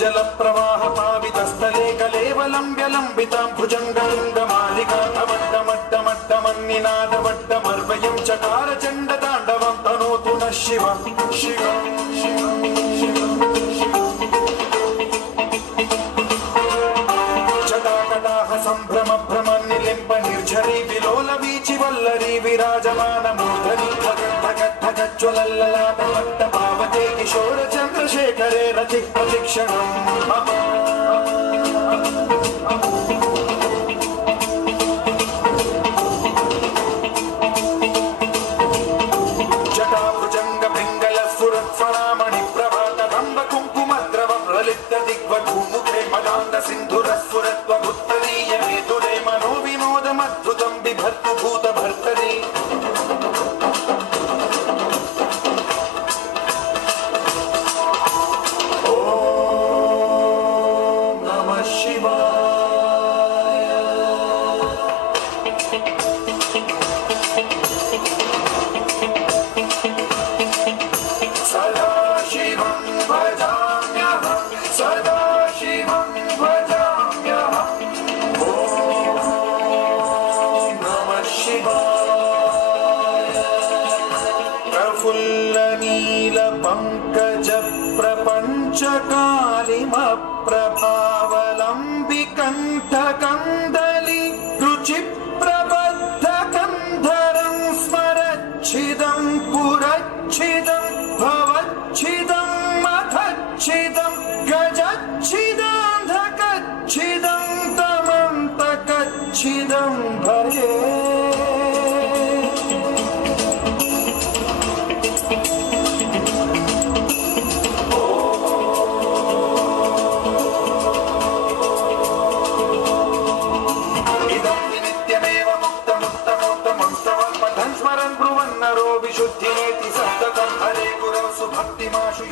जल प्रवाह पावितस्थले कलेवलम्ब्यलम्बितां भुजङ्गलिङ्गमालिकामट्टमट्टमट्टमन्निनादवट्टमर्वयं चकार चण्डताण्डवं तनोतु नः शिव शिव जटाकटाह सम्भ्रम भ्रमन्निलिम्ब निर्झरी विलोल वीचि वल्लरी विराजमानमूर्धनि ज्वलल्ललाटमट्ट पावते किशोर चन्द्रशेखरे रति प्रतिक्षणम् जटाभुजङ्ग पिङ्गल स्फुरत्फणामणि प्रभातम्ब कुङ्कुमद्रवं ललित दिग्वधूमुखे मदान्त सिन्धुरस्फुरत्वभुत्तरीय मेधुरे मनो विनोदमद्भुतं बिभर्तु भूतभर्तरि प्रफुल्लनील पंकज प्रपंच कालिमप्रभावलम्बिकण्ठ कन्दली रुचि प्रबद्ध कन्धरं स्मरच्छिदं पुरच्छिदं भवच्छिदं मथच्छिदं गजच्छिदान्धकच्छिदं तमन्तकच्छिदं भजे विशुद्धिनेति सप्तकं हरे गुरौ सुभक्तिमाशु